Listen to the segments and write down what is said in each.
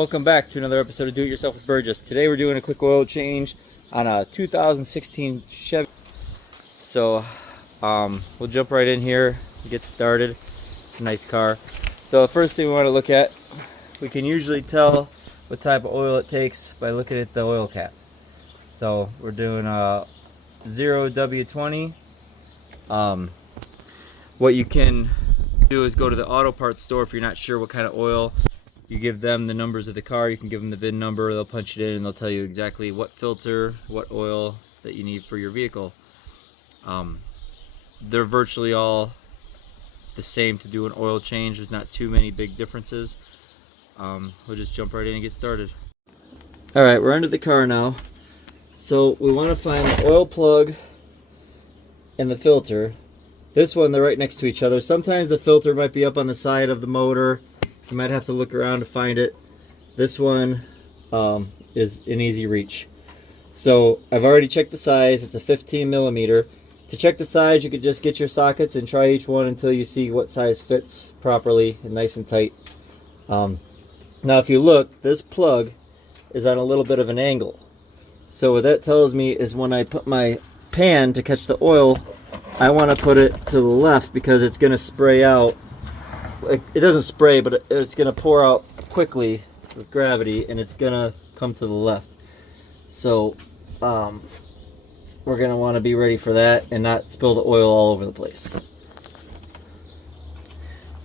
welcome back to another episode of Do It Yourself with Burgess. Today we're doing a quick oil change on a 2016 Chevy. So we'll jump right in here and get started. It's a nice car. So the first thing we want to look at, we can usually tell what type of oil it takes by looking at the oil cap. So we're doing a 0W20. What you can do is go to the auto parts store if you're not sure what kind of oil. You give them the numbers of the car, you can give them the VIN number, they'll punch it in and they'll tell you exactly what filter, what oil that you need for your vehicle. They're virtually all the same to do an oil change. There's not too many big differences. We'll just jump right in and get started. Alright, we're under the car now. So we want to find the oil plug and the filter. This one, they're right next to each other. Sometimes the filter might be up on the side of the motor. You might have to look around to find it. This one is an easy reach. So I've already checked the size. It's a 15 millimeter. To check the size, you could just get your sockets and try each one until you see what size fits properly and nice and tight. Now if you look, this plug is on a little bit of an angle. So what that tells me is when I put my pan to catch the oil, I want to put it to the left because it's going to spray out. It doesn't spray, but it's going to pour out quickly with gravity, and it's going to come to the left. So we're going to want to be ready for that and not spill the oil all over the place.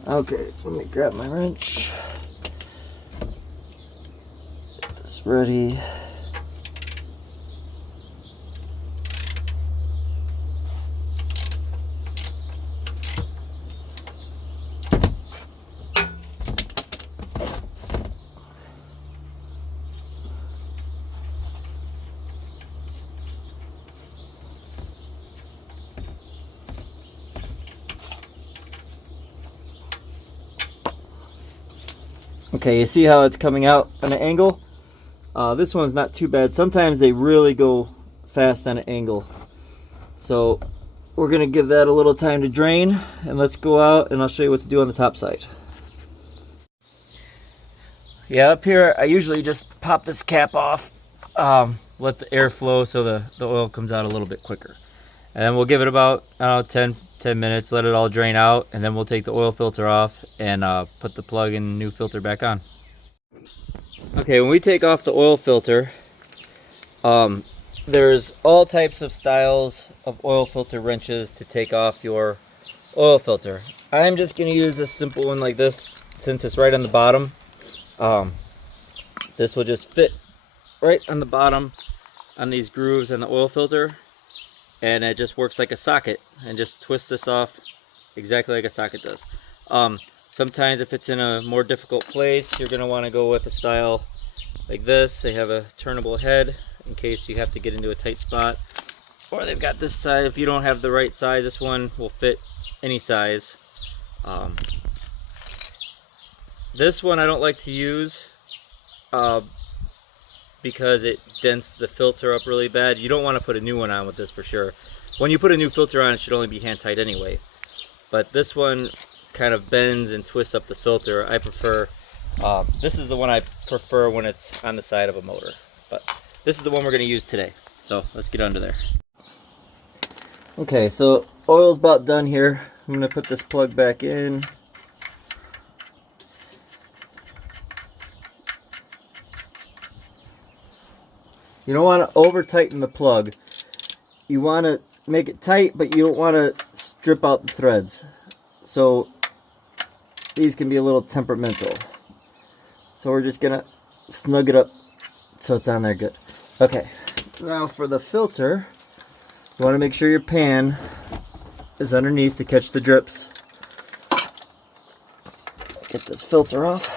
Okay, let me grab my wrench. Get this ready. Okay, you see how it's coming out on an angle? This one's not too bad. Sometimes they really go fast on an angle. So we're going to give that a little time to drain, and let's go out and I'll show you what to do on the top side. Yeah, up here I usually just pop this cap off, let the air flow so the oil comes out a little bit quicker. And then we'll give it about 10 minutes, let it all drain out, and then we'll take the oil filter off and put the plug and new filter back on. Okay, when we take off the oil filter, there's all types of styles of oil filter wrenches to take off your oil filter. I'm just going to use a simple one like this since it's right on the bottom. This will just fit right on the bottom on these grooves in the oil filter. And it just works like a socket, and just twist this off exactly like a socket does. Sometimes if it's in a more difficult place, you're going to want to go with a style like this. They have a turnable head in case you have to get into a tight spot, or they've got this side. If you don't have the right size, this one will fit any size. This one I don't like to use because it dents the filter up really bad. You don't want to put a new one on with this for sure. When you put a new filter on, it should only be hand tight anyway. But this one kind of bends and twists up the filter. I prefer, this is the one I prefer when it's on the side of a motor. But this is the one we're going to use today. So let's get under there. Okay, so oil's about done here. I'm going to put this plug back in. You don't want to over tighten the plug. You want to make it tight, but you don't want to strip out the threads. So these can be a little temperamental. So we're just going to snug it up so it's on there good. Okay, now for the filter, you want to make sure your pan is underneath to catch the drips. Get this filter off.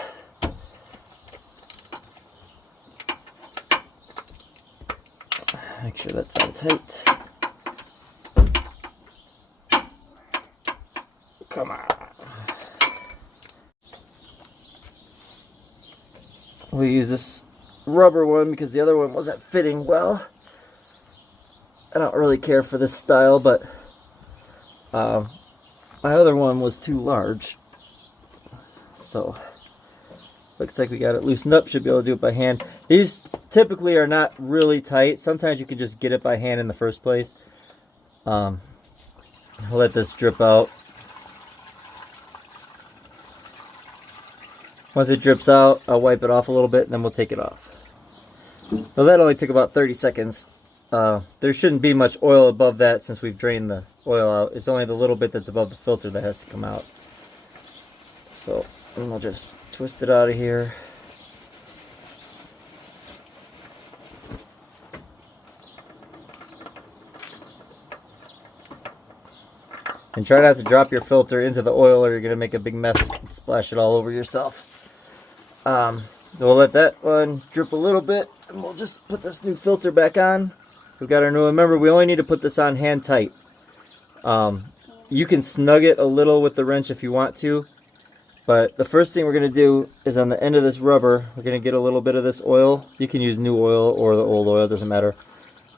Make sure that's on tight. Come on. We use this rubber one because the other one wasn't fitting well. I don't really care for this style, but my other one was too large. So Looks like we got it loosened up. Should be able to do it by hand. These typically are not really tight. Sometimes you can just get it by hand in the first place. I'll let this drip out. Once it drips out, I'll wipe it off a little bit and then we'll take it off. Well, that only took about 30 seconds. There shouldn't be much oil above that since we've drained the oil out. It's only the little bit that's above the filter that has to come out. So, and we'll just twist it out of here. And try not to drop your filter into the oil or you're going to make a big mess and splash it all over yourself. So we'll let that one drip a little bit and we'll just put this new filter back on. We've got our new one. Remember, we only need to put this on hand tight. You can snug it a little with the wrench if you want to. But the first thing we're going to do is on the end of this rubber, we're going to get a little bit of this oil. You can use new oil or the old oil, it doesn't matter.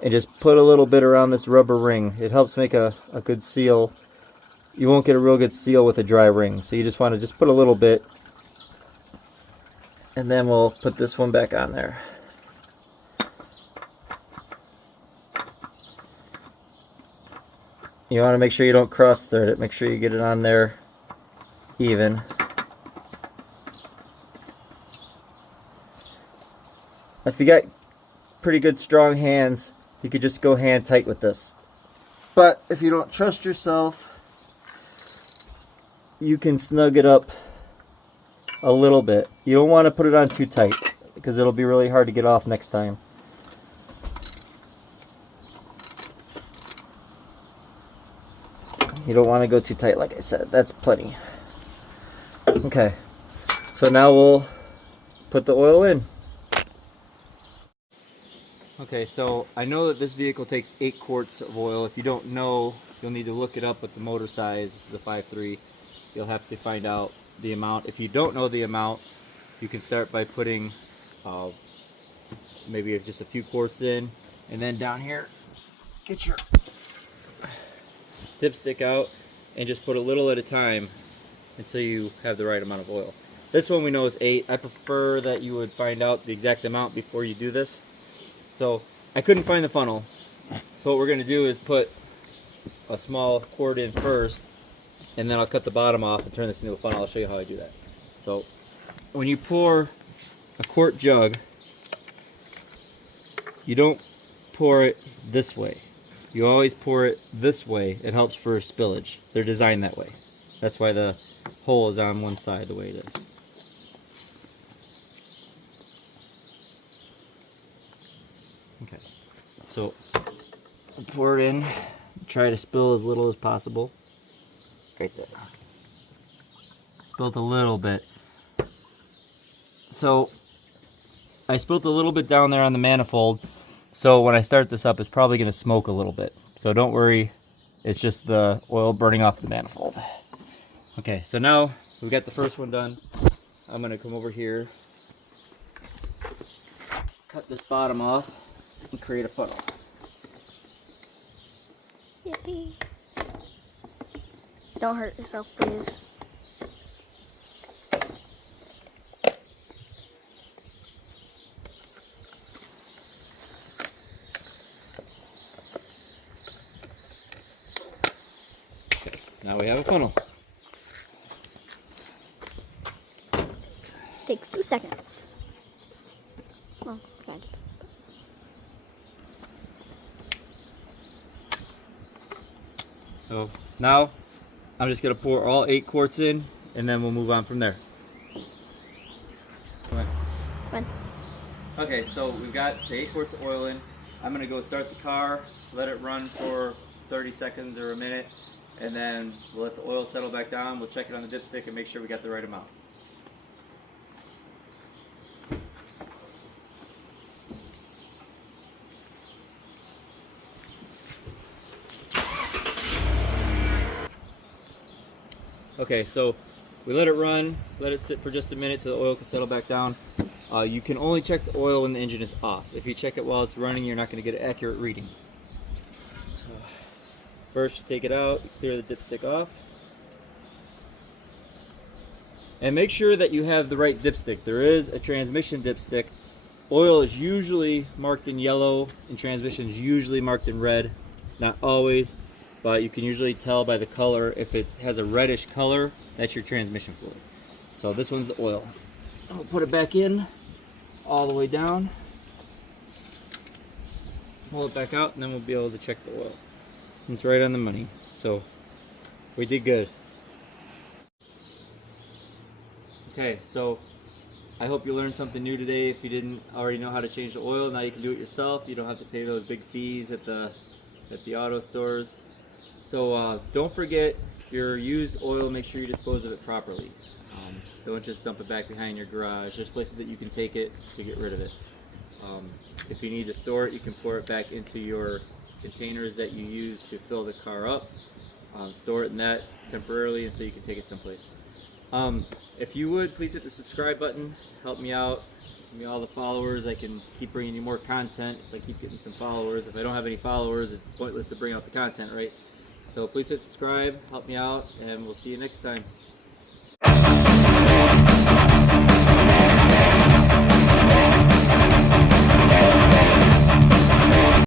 And just put a little bit around this rubber ring. It helps make a good seal. You won't get a real good seal with a dry ring. So you just want to just put a little bit. And then we'll put this one back on there. You want to make sure you don't cross thread it. Make sure you get it on there even. If you got pretty good strong hands, you could just go hand tight with this. But if you don't trust yourself, you can snug it up a little bit. You don't want to put it on too tight because it'll be really hard to get off next time. You don't want to go too tight, like I said. That's plenty. Okay, so now we'll put the oil in. Okay, so I know that this vehicle takes 8 quarts of oil. If you don't know, you'll need to look it up with the motor size. This is a 5.3. You'll have to find out the amount. If you don't know the amount, you can start by putting maybe just a few quarts in, and then down here, get your dipstick out and just put a little at a time until you have the right amount of oil. This one we know is 8. I prefer that you would find out the exact amount before you do this. So I couldn't find the funnel, so what we're going to do is put a small quart in first, and then I'll cut the bottom off and turn this into a funnel. I'll show you how I do that. So when you pour a quart jug, you don't pour it this way. You always pour it this way. It helps for spillage. They're designed that way. That's why the hole is on one side the way it is. Okay, so pour it in. Try to spill as little as possible. Right there. Spilled a little bit. So I spilled a little bit down there on the manifold. So when I start this up, it's probably going to smoke a little bit. So don't worry, it's just the oil burning off the manifold. Okay, so now we've got the first one done. I'm going to come over here, cut this bottom off, and create a funnel. Yippee. Don't hurt yourself, please. Now we have a funnel. Takes 2 seconds. Oh, okay. So now I'm just going to pour all 8 quarts in, and then we'll move on from there. Fine. Okay, so we've got the 8 quarts of oil in. I'm going to go start the car, let it run for 30 seconds or a minute, and then we'll let the oil settle back down. We'll check it on the dipstick and make sure we got the right amount. Okay, so we let it run, let it sit for just a minute so the oil can settle back down. You can only check the oil when the engine is off. If you check it while it's running, you're not going to get an accurate reading. So first, you take it out, clear the dipstick off. And make sure that you have the right dipstick. There is a transmission dipstick. Oil is usually marked in yellow and transmission is usually marked in red. Not always, but you can usually tell by the color. If it has a reddish color, that's your transmission fluid. So this one's the oil. I'll put it back in all the way down. Pull it back out and then we'll be able to check the oil. It's right on the money. So we did good. Okay, so I hope you learned something new today. If you didn't already know how to change the oil, now you can do it yourself. You don't have to pay those big fees at the auto stores. So don't forget your used oil, make sure you dispose of it properly. Don't just dump it back behind your garage. There's places that you can take it to get rid of it. If you need to store it, you can pour it back into your containers that you use to fill the car up. Store it in that temporarily until you can take it someplace. If you would, please hit the subscribe button. Help me out. Give me all the followers. I can keep bringing you more content if I keep getting some followers. If I don't have any followers, it's pointless to bring out the content, right? So please hit subscribe, help me out, and we'll see you next time.